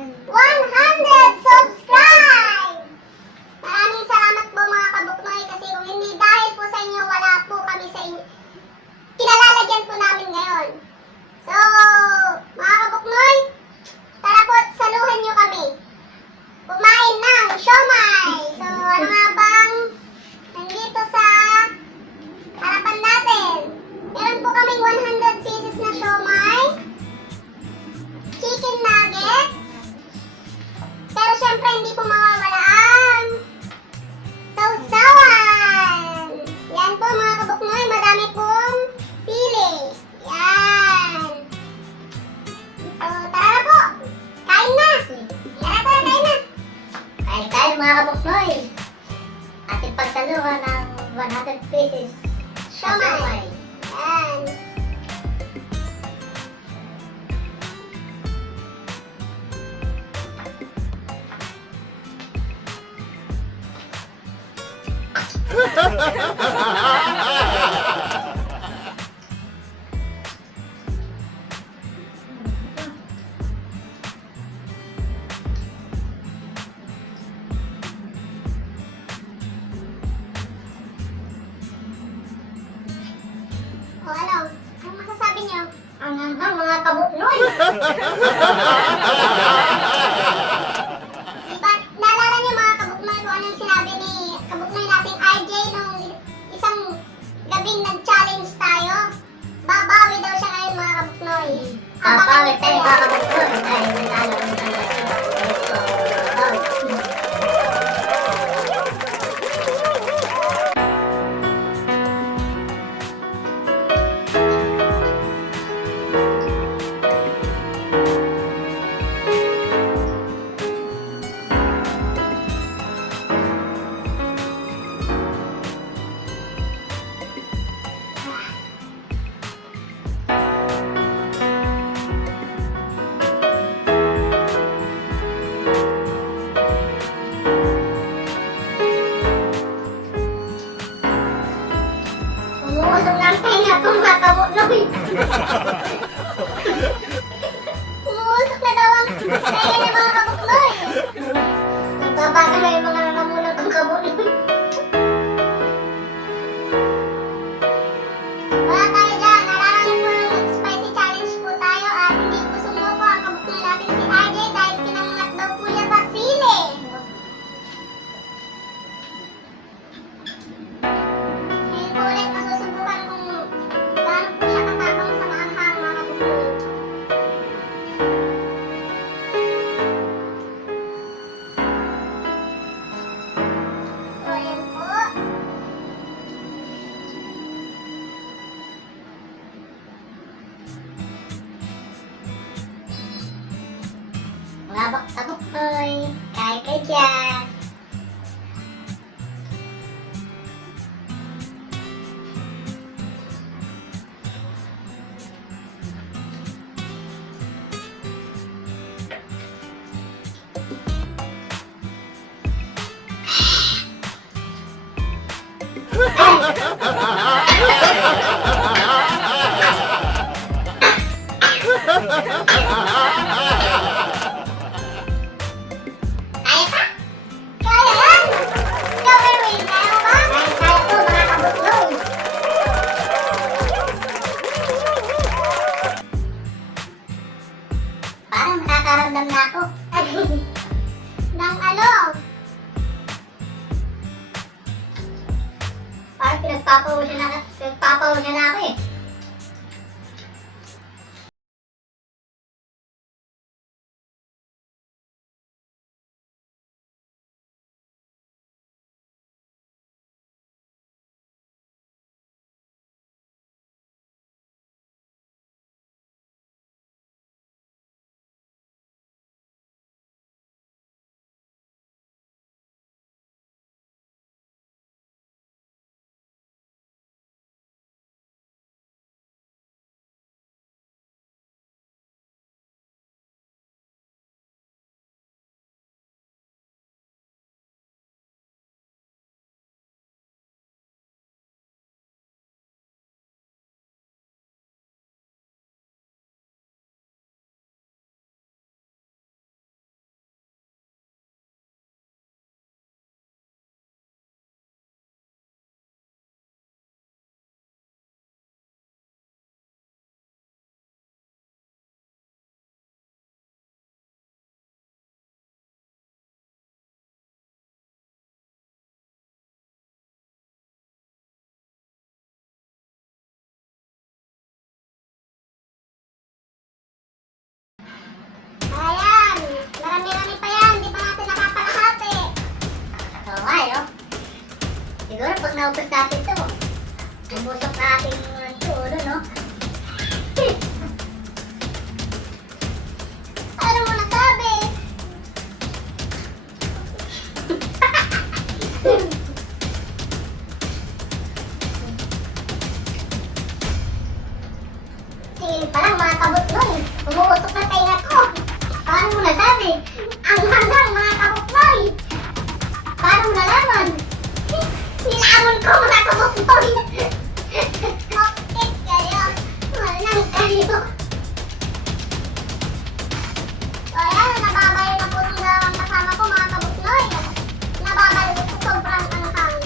100 subscribe! Maraming salamat po mga kabuknoy kasi kung hindi dahil po sa inyo, wala po kami sa inyo. Kinalalagyan po namin ngayon. So, mga kabuknoy, tara po at saluhan nyo kami. Kumain ng siomay. So, ano nga bang nandito sa harapan natin? Meron po kaming 100 pieces na siomay, chicken nuggets, pero syempre hindi po mawawala ang sausawan. Yan po mga kabuknoy, madami pong pili. Yan. So, tara na po. Kain na. Tara, kain na. Kain tayo mga kabuknoy. Ating pagsaluhan ng 100 pieces Siomay. Yan. O ano? Anong masasabi niyo? Ang anghang mga kabuknoy. Diba, naalala niyo mga kabuknoy kung ano yung sinabi ni kabuknoy nating RJ nung isang gabing nag-challenge tayo? Babawi daw siya ngayon mga kabuknoy. Papawit tayo mga kabuknoy. Dahil nanalo ang nanalo. Umuusok ng tenga ko mga kabuknoy. Umuusok na daw ang tenga ng mga kabuknoy. Nagbabaga na yung mga nanamulag ng kabuknoy. Wala tayo dyan. Naalala niyo po yung spicy challenge po tayo at hindi po sumuko ang kabuknoy natin si RJ dahil pinangat daw po niya sa sili. Ngayon po ulit masusubukan kung gaano po siya katapang sa maanghang mga kabuknoy. So, ayan po. Mga kabuknoy. Kain kayo dyan. Kaya pa? Kaya yan! Ikaw, Erwin, kaya mo ba? Kain tayo po mga kabuknoy. Parang nakakaramdam na ako. Nang ano? Parang pinagpapawisan na ako eh. Siguro pag naupos natin ito, bubusok na ating ulo, no? Ano mo nasabi? Tingin pa lang mga kabutloy. Umuusok na tayo ko. Paano mo nasabi? Ang hanggang mga kabutloy. Paano mo nalaman? Nilamon ko mga kabutloy. Bakit kayo? Walang kayo. So ayan, nababayo na po ng dalawang kasama ko mga kabutloy. Nababayo ko sobrang anghang.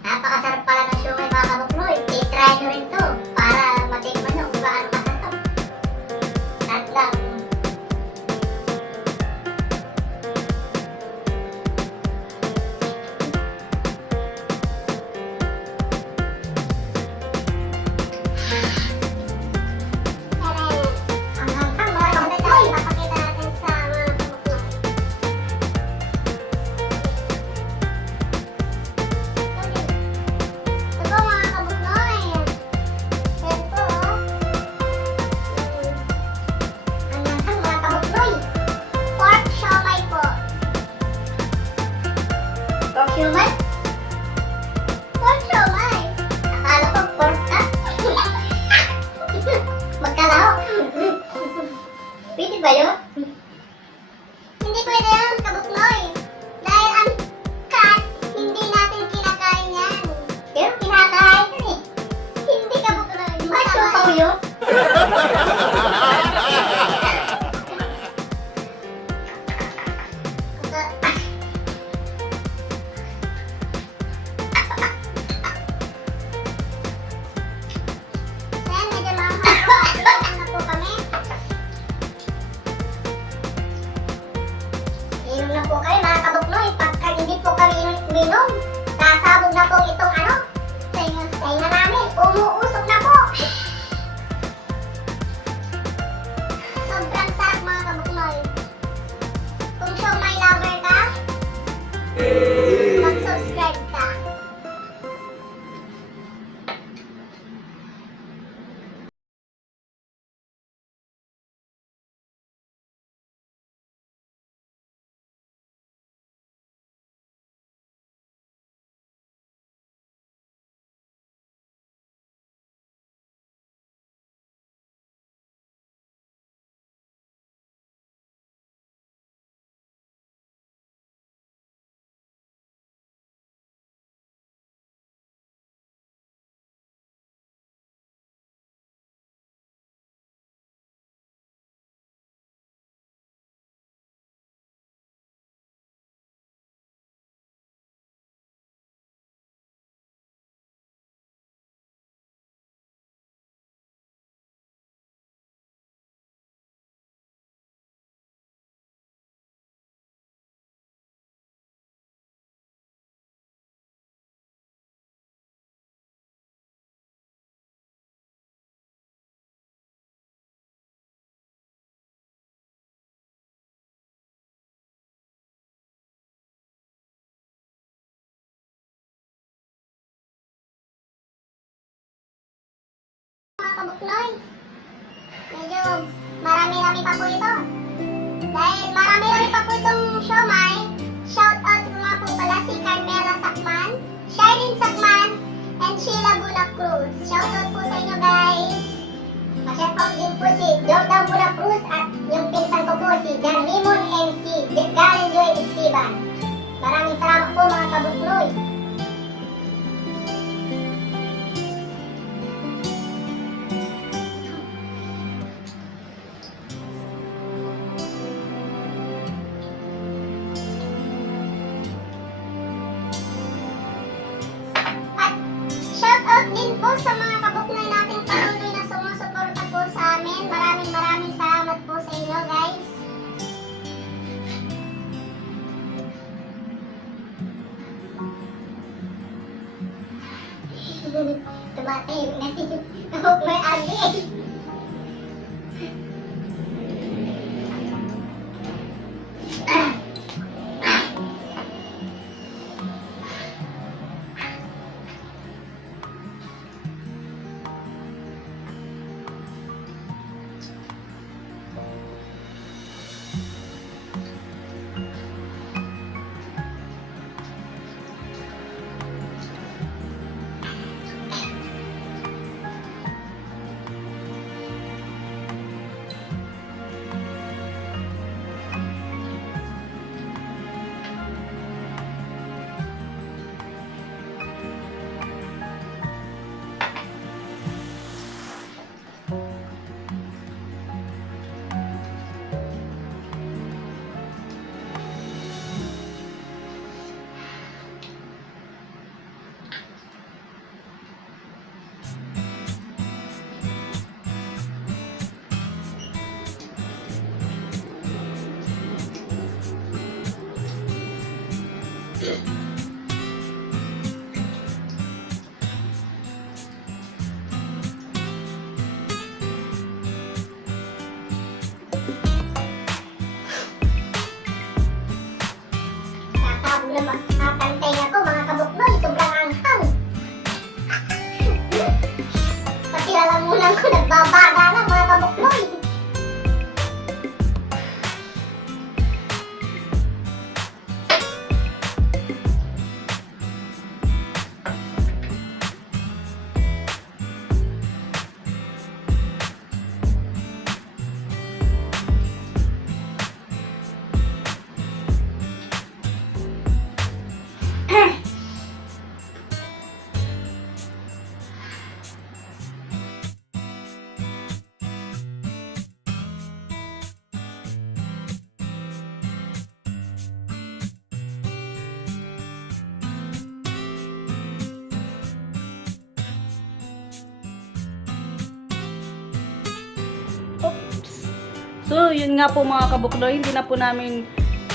Napakasarap pala ng siomay mga kabukloy. I-try nyo rin to para matikman nyo kung gaano kasarap. At lang, Ang hanggang mga kabutloy. Papakita natin sa mga kabutloy. Ito po mga kabutloy. Yan po. Ang hanggang mga kabutloy. Pork siomay po. pork siomay? Pork siomay. Akala ko pork ka? Magkalaho? Pwede ba yun? Hindi pwede yan, kabutloy. Dahil ang cat, hindi natin kinakain yan. Pero kinakain yun eh. Hindi kabutloy. Ba't siopaw yun? Ayan, medyo mahal na po kami. Inom na po kayo mga kabukloy. Pagka hindi po kami inom, sasabog na po itong ano, sainga namin. Umuusok na po. Sobrang sarap mga kabukloy. Kung siomay lover ka, mag-subscribe ka. Mga kabukloy, medyo marami-rami pa po ito. Dahil marami-rami pa po itong siomay, shout out nga po pala si Carmela Sacman, Charlene Sacman, and Sheila Bula Cruz. Shout out po sa inyo guys. Shout out din po si Jordan Bula Cruz at yung pinsan ko po si Jan Limon and si Garen Joy Esteban. Maraming salamat po mga kabukloy. At shout out din po sa mga kabukloy nating patuloy na sumusuporta po sa amin. Maraming salamat po sa inyo guys. Tumatay na si kabukloy agi. So, yun nga po mga kabuknoy, hindi na po namin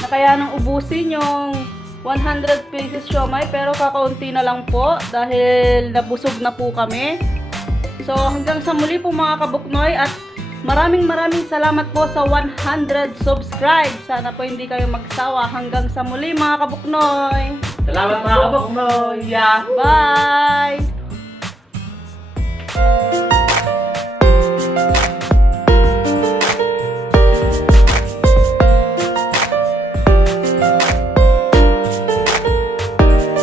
nakayanang ubusin yung 100 pieces siomay, pero kakaunti na lang po dahil nabusog na po kami. So, hanggang sa muli po mga kabuknoy, at maraming salamat po sa 100 subscribe. Sana po hindi kayo magsawa. Hanggang sa muli mga kabuknoy. Salamat mga kabuknoy! Bye!